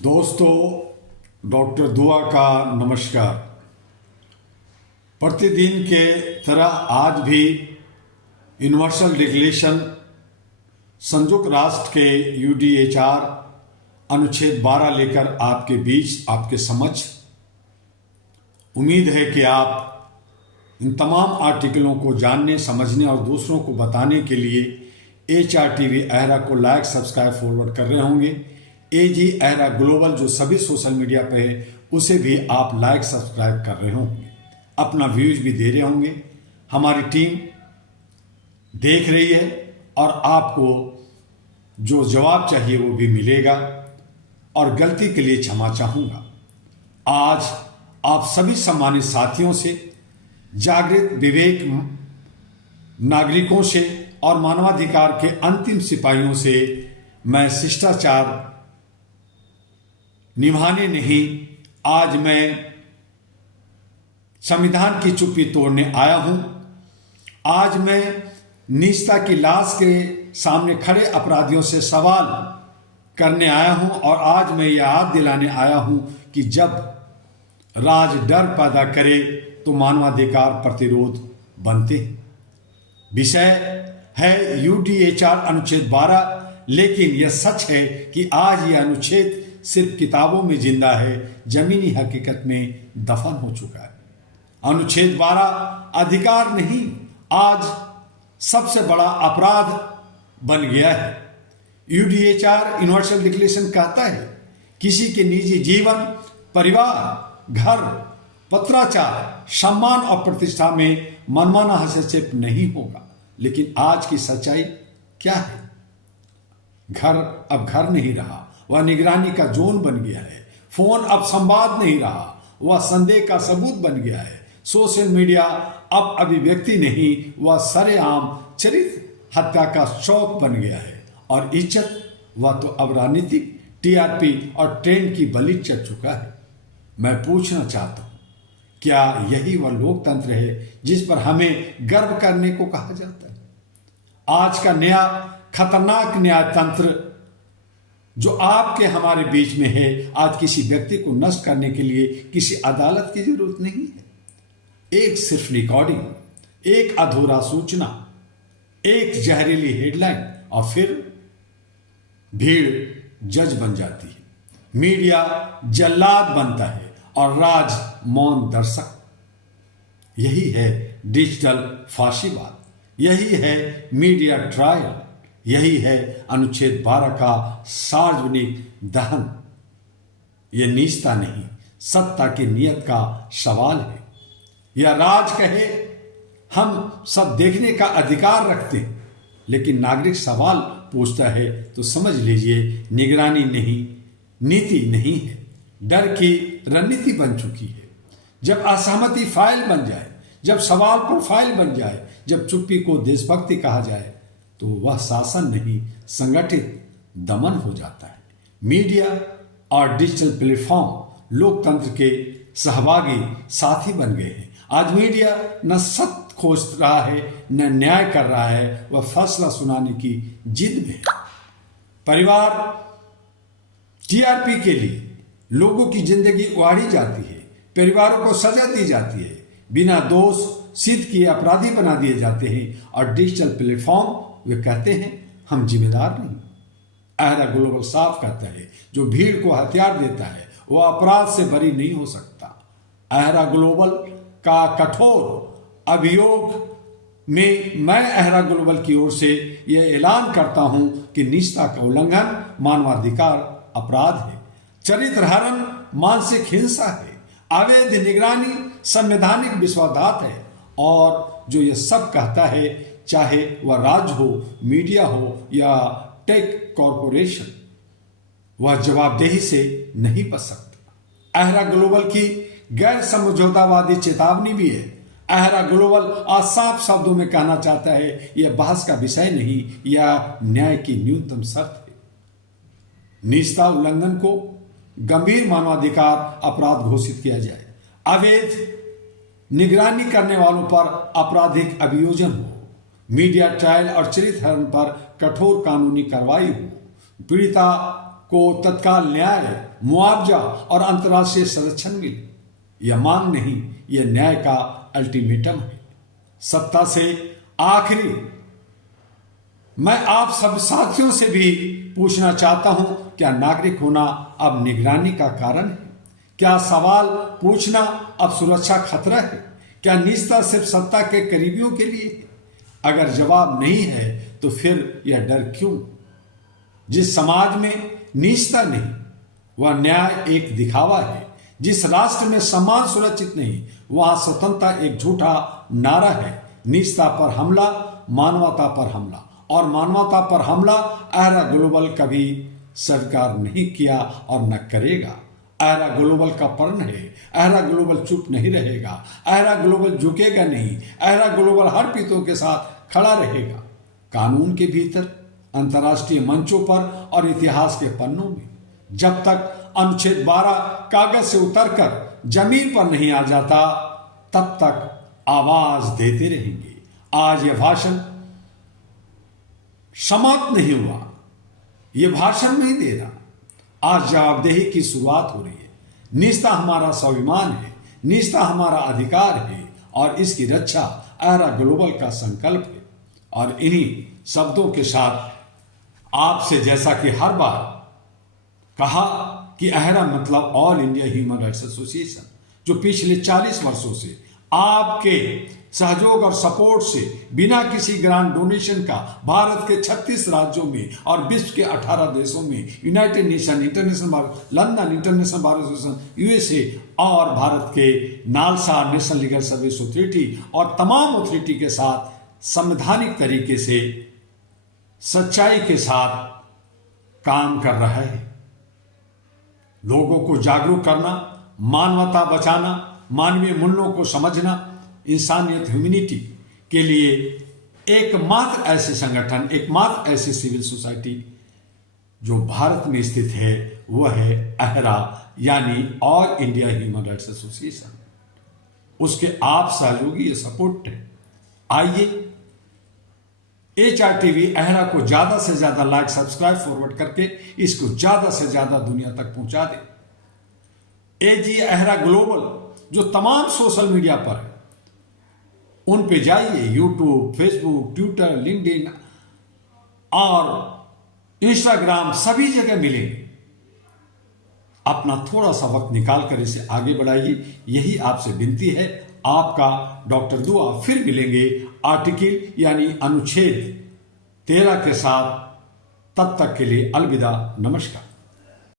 दोस्तों, डॉक्टर दुआ का नमस्कार। प्रतिदिन के तरह आज भी यूनिवर्सल डिक्लेरेशन संयुक्त राष्ट्र के यूडीएचआर अनुच्छेद 12 लेकर आपके बीच, आपके समक्ष। उम्मीद है कि आप इन तमाम आर्टिकलों को जानने, समझने और दूसरों को बताने के लिए HRTV अहरा को लाइक, सब्सक्राइब, फॉरवर्ड कर रहे होंगे। AG अहरा ग्लोबल जो सभी सोशल मीडिया पे है, उसे भी आप लाइक, सब्सक्राइब कर रहे होंगे, अपना व्यूज भी दे रहे होंगे। हमारी टीम देख रही है और आपको जो जवाब चाहिए वो भी मिलेगा। और गलती के लिए क्षमा चाहूँगा। आज आप सभी सम्मानित साथियों से, जागृत विवेक नागरिकों से और मानवाधिकार के अंतिम सिपाहियों से मैं शिष्टाचार निभाने नहीं, आज मैं संविधान की चुप्पी तोड़ने आया हूं। आज मैं निजता की लाश के सामने खड़े अपराधियों से सवाल करने आया हूं और आज मैं यह याद दिलाने आया हूं कि जब राज डर पैदा करे तो मानवाधिकार प्रतिरोध बनते। विषय है यूडीएचआर अनुच्छेद 12, लेकिन यह सच है कि आज यह अनुच्छेद सिर्फ किताबों में जिंदा है, जमीनी हकीकत में दफन हो चुका है। अनुच्छेद 12 अधिकार नहीं, आज सबसे बड़ा अपराध बन गया है। यूडीएचआर यूनिवर्सल डिक्लेरेशन कहता है किसी के निजी जीवन, परिवार, घर, पत्राचार, सम्मान और प्रतिष्ठा में मनमाना हस्तक्षेप नहीं होगा। लेकिन आज की सच्चाई क्या है? घर अब घर नहीं रहा, वह निगरानी का जोन बन गया है। फोन अब संवाद नहीं रहा, वह संदेह का सबूत बन गया है। सोशल मीडिया अब अभिव्यक्ति नहीं, वह सरेआम चरित्र हत्या का शौक बन गया है। और इज्जत, वह तो अब राजनीतिक टीआरपी और ट्रेंड की बलि चढ़ चुका है। मैं पूछना चाहता हूं, क्या यही वह लोकतंत्र है जिस पर हमें गर्व करने को कहा जाता है? आज का नया खतरनाक न्यायतंत्र जो आपके हमारे बीच में है, आज किसी व्यक्ति को नष्ट करने के लिए किसी अदालत की जरूरत नहीं है। एक सिर्फ रिकॉर्डिंग, एक अधूरा सूचना, एक जहरीली हेडलाइन और फिर भीड़ जज बन जाती है। मीडिया जल्लाद बनता है और राज मौन दर्शक। यही है डिजिटल फाशीवाद, यही है मीडिया ट्रायल, यही है अनुच्छेद 12 का सार्वजनिक दहन। यह नीचता नहीं, सत्ता की नियत का सवाल है। यह राज कहे हम सब देखने का अधिकार रखते हैं, लेकिन नागरिक सवाल पूछता है तो समझ लीजिए निगरानी नहीं, नीति नहीं है, डर की रणनीति बन चुकी है। जब असहमति फाइल बन जाए, जब सवाल प्रोफाइल बन जाए, जब चुप्पी को देशभक्ति कहा जाए, तो वह शासन नहीं, संगठित दमन हो जाता है। मीडिया और डिजिटल प्लेटफॉर्म लोकतंत्र के सहभागी साथी बन गए हैं। आज मीडिया न सत्य खोज रहा है, न न्याय कर रहा है, वह फैसला सुनाने की जिद में है। परिवार टीआरपी के लिए लोगों की जिंदगी उड़ाई जाती है, परिवारों को सजा दी जाती है, बिना दोष सिद्ध किए अपराधी बना दिए जाते हैं। और डिजिटल प्लेटफॉर्म वे कहते हैं हम जिम्मेदार नहीं। अहरा ग्लोबल साफ कहता है जो भीड़ को हथियार देता है वह अपराध से बरी नहीं हो सकता। अहरा ग्लोबल का कठोर अभियोग में मैं अहरा ग्लोबल की ओर से यह ऐलान करता हूं कि निजता का उल्लंघन मानवाधिकार अपराध है, चरित्र हरण मानसिक हिंसा है, अवैध निगरानी संवैधानिक विश्वासघात है। और जो यह सब कहता है, चाहे वह राज्य हो, मीडिया हो या टेक कॉरपोरेशन, वह जवाबदेही से नहीं बच सकता। अहरा ग्लोबल की गैर समझौतावादी चेतावनी भी है। अहरा ग्लोबल आज साफ शब्दों में कहना चाहता है यह बहस का विषय नहीं, यह न्याय की न्यूनतम शर्त है। निजता उल्लंघन को गंभीर मानवाधिकार अपराध घोषित किया जाए। अवैध निगरानी करने वालों पर आपराधिक अभियोजन हो। मीडिया ट्रायल और चरित्र हरण पर कठोर कानूनी कार्रवाई हो। पीड़िता को तत्काल न्याय, मुआवजा और अंतर्राष्ट्रीय संरक्षण मिले। यह मांग नहीं, यह न्याय का अल्टीमेटम है। सत्ता से आखिरी मैं आप सब साथियों से भी पूछना चाहता हूं, क्या नागरिक होना अब निगरानी का कारण है? क्या सवाल पूछना अब सुरक्षा खतरा है? क्या निजता सिर्फ सत्ता के करीबियों के लिए है? अगर जवाब नहीं है तो फिर यह डर क्यों? जिस समाज में निजता नहीं, वह न्याय एक दिखावा है। जिस राष्ट्र में सम्मान सुरक्षित नहीं, वहां स्वतंत्रता एक झूठा नारा है। निजता पर हमला, मानवता पर हमला, और मानवता पर हमला एहरा ग्लोबल कभी स्वीकार नहीं किया और न करेगा। एहरा ग्लोबल का प्रण है। एहरा ग्लोबल चुप नहीं रहेगा। एहरा ग्लोबल झुकेगा नहीं। एहरा ग्लोबल हर पीतों के साथ खड़ा रहेगा, कानून के भीतर, अंतर्राष्ट्रीय मंचों पर और इतिहास के पन्नों में। जब तक अनुच्छेद 12 कागज से उतरकर जमीन पर नहीं आ जाता, तब तक आवाज देते रहेंगे। आज यह भाषण समाप्त नहीं हुआ, यह भाषण नहीं दे रहा। आज जवाबदेही की शुरुआत हो रही है। निजता हमारा स्वाभिमान है, निजता हमारा अधिकार है और इसकी रक्षा एहरा ग्लोबल का संकल्प है। और इन्हीं शब्दों के साथ आपसे, जैसा कि हर बार कहा कि एहरा मतलब all India human rights association, जो पिछले 40 वर्षों से आपके सहयोग और सपोर्ट से बिना किसी ग्रांट डोनेशन का भारत के 36 राज्यों में और विश्व के 18 देशों में United nation, international London international bar association, USA और भारत के NALSA national legal service authority और तमाम अथॉरिटी के साथ संवैधानिक तरीके से सच्चाई के साथ काम कर रहा है। लोगों को जागरूक करना, मानवता बचाना, मानवीय मूल्यों को समझना, इंसानियत, ह्यूमैनिटी के लिए एकमात्र ऐसे संगठन, एकमात्र ऐसी सिविल सोसाइटी जो भारत में स्थित है, वह है एहरा, यानी all India human rights association. उसके आप सहयोगी, ये सपोर्ट है। आइए HRTV एहरा को ज्यादा से ज्यादा लाइक, सब्सक्राइब, फॉरवर्ड करके इसको ज्यादा से ज्यादा दुनिया तक पहुंचा दे। AG एहरा ग्लोबल जो तमाम सोशल मीडिया पर है, उन पे जाइए, यूट्यूब, फेसबुक, ट्विटर, लिंक्डइन और इंस्टाग्राम, सभी जगह मिलेंगे। अपना थोड़ा सा वक्त निकालकर इसे आगे बढ़ाइए, यही आपसे विनती है। आपका डॉक्टर दुआ। फिर मिलेंगे आर्टिकल यानी अनुच्छेद 13 के साथ। तब तक के लिए अलविदा, नमस्कार।